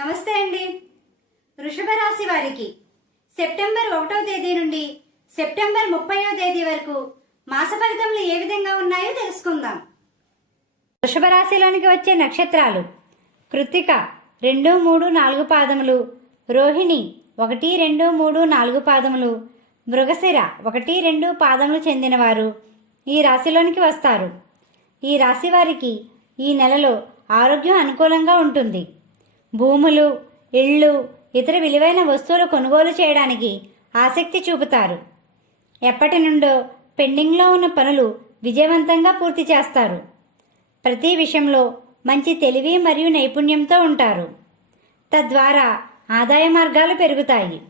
నమస్తే అండి. వృషభ రాశి వారికి సెప్టెంబర్ ఒకటో తేదీ నుండి సెప్టెంబర్ ముప్పయో తేదీ వరకు మాస ఫలితములు ఏ విధంగా ఉన్నాయో తెలుసుకుందాం. వృషభ రాశిలోనికి వచ్చే నక్షత్రాలు కృత్తిక రెండు మూడు నాలుగు పాదములు రోహిణి ఒకటి రెండు మూడు నాలుగు పాదములు మృగశిర ఒకటి రెండు పాదములు చెందినవారు ఈ రాశిలోనికి వస్తారు. ఈ రాశి వారికి ఈ నెలలో ఆరోగ్యం అనుకూలంగా ఉంటుంది. భూములు ఇళ్ళు ఇతర విలువైన వస్తువులు కొనుగోలు చేయడానికి ఆసక్తి చూపుతారు. ఎప్పటి నుండో పెండింగ్లో ఉన్న పనులు విజయవంతంగా పూర్తి చేస్తారు. ప్రతి విషయంలో మంచి తెలివి మరియు నైపుణ్యంతో ఉంటారు. తద్వారా ఆదాయ మార్గాలు పెరుగుతాయి.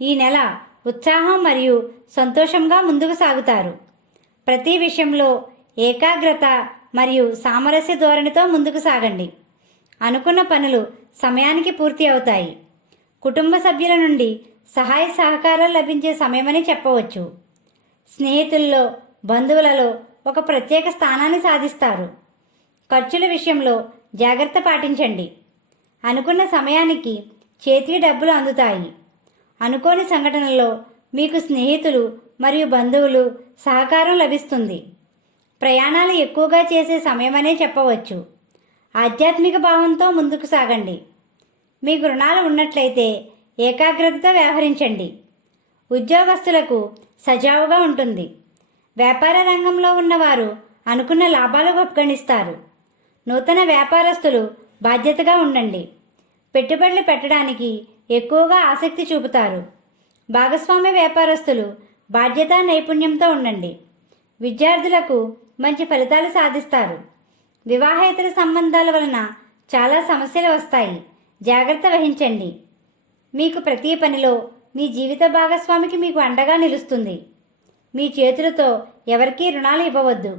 ఈ నెల ఉత్సాహం మరియు సంతోషంగా ముందుకు సాగుతారు. ప్రతి విషయంలో ఏకాగ్రత మరియు సామరస్య ధోరణితో ముందుకు సాగండి. అనుకున్న పనులు సమయానికి పూర్తి అవుతాయి. కుటుంబ సభ్యుల నుండి సహాయ సహకారాలు లభించే సమయమని చెప్పవచ్చు. స్నేహితుల్లో బంధువులలో ఒక ప్రత్యేక స్థానాన్ని సాధిస్తారు. ఖర్చుల విషయంలో జాగ్రత్త పాటించండి. అనుకున్న సమయానికి చేతికి డబ్బులు అందుతాయి. అనుకోని సంఘటనలో మీకు స్నేహితులు మరియు బంధువులు సహకారం లభిస్తుంది. ప్రయాణాలు ఎక్కువగా చేసే సమయమనే చెప్పవచ్చు. ఆధ్యాత్మిక భావంతో ముందుకు సాగండి. మీకు రుణాలు ఉన్నట్లయితే ఏకాగ్రతతో వ్యవహరించండి. ఉద్యోగస్తులకు సజావుగా ఉంటుంది. వ్యాపార రంగంలో ఉన్నవారు అనుకున్న లాభాలు గణిస్తారు నూతన వ్యాపారస్తులు బాధ్యతగా ఉండండి. పెట్టుబడులు పెట్టడానికి ఎక్కువగా ఆసక్తి చూపుతారు. భాగస్వామ్య వ్యాపారస్తులు బాధ్యత నైపుణ్యంతో ఉండండి. విద్యార్థులకు మంచి ఫలితాలు సాధిస్తారు. వివాహేతర సంబంధాల వలన చాలా సమస్యలు వస్తాయి. జాగ్రత్త వహించండి. మీకు ప్రతి పనిలో మీ జీవిత భాగస్వామికి మీకు అండగా నిలుస్తుంది. మీ చేతులతో ఎవరికీ రుణాలు ఇవ్వవద్దు.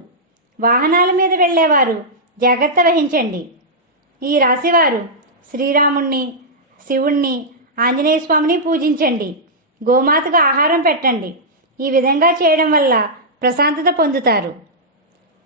వాహనాల మీద వెళ్ళేవారు జాగ్రత్త వహించండి. ఈ రాశివారు శ్రీరాముణ్ణి శివుణ్ణి ఆంజనేయ స్వామిని పూజించండి. గోమాతకు ఆహారం పెట్టండి. ఈ విధంగా చేయడం వల్ల ప్రశాంతత పొందుతారు.